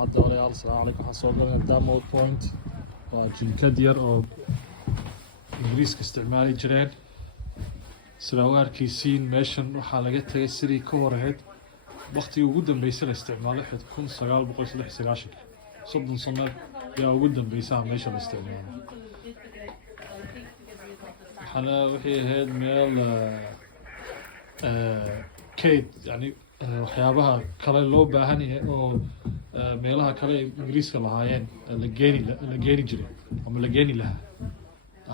hadda walaalayaal assalaamu calaykum waxaan soo galnay Damo Point waa jinkad yar oo ingiriiska isticmaali jireen sida u arkaysiin meeshan waxaa laga tagay sidii ka hor ahayd waqtigii ugu dambeysay la isticmaalay 1993 soddon sano yaa ugu dambeysay meesha la isticmaalay waxaana wixii ahayd meel kayd yani waxyaabaha kale loo baahan yahay oo meelaha kale ingiriiska lahaayeen la geeni jiray ama la geeni lahaa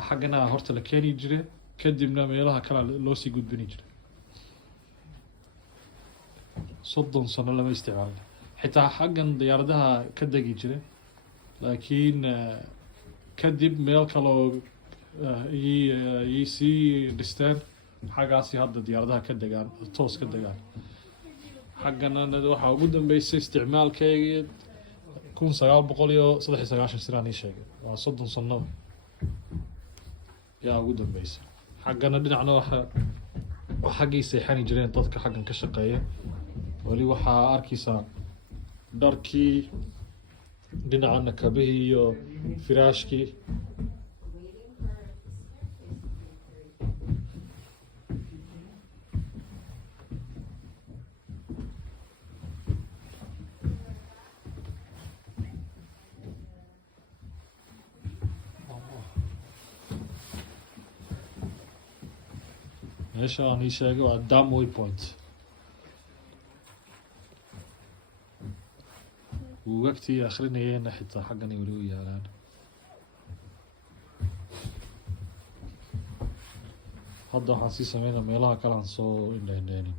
xaggana horta la keeni jiray kadibna meelaha kale loo sii gudbini jiray soddon sano lama isticmaalin xitaa xaggan diyaaradaha ka degi jiray laakiin kadib meel kale oo ay sii dhisteen xaggaasi hadda diyaaradaha ka degaan toos ka degaan xaggana waxaa ugu dambeysay isticmaalkeygii 1993 sidaan ii sheegay waa soddon sano yaa ugu dambeysay xaggana dhinacna waa xaggay seexani jireen dadka xaggan ka shaqeeya weli waxaa arkaysaa dharkii dhinacana kabihii iyo firaashkii meesha aan ii sheegay waa Damo Point buugagtii akhrinayeenna xitaa xaggan ay weli u yaalaan hadda waxaan sii sameynaa meelaha kale aan soo indhaynaynin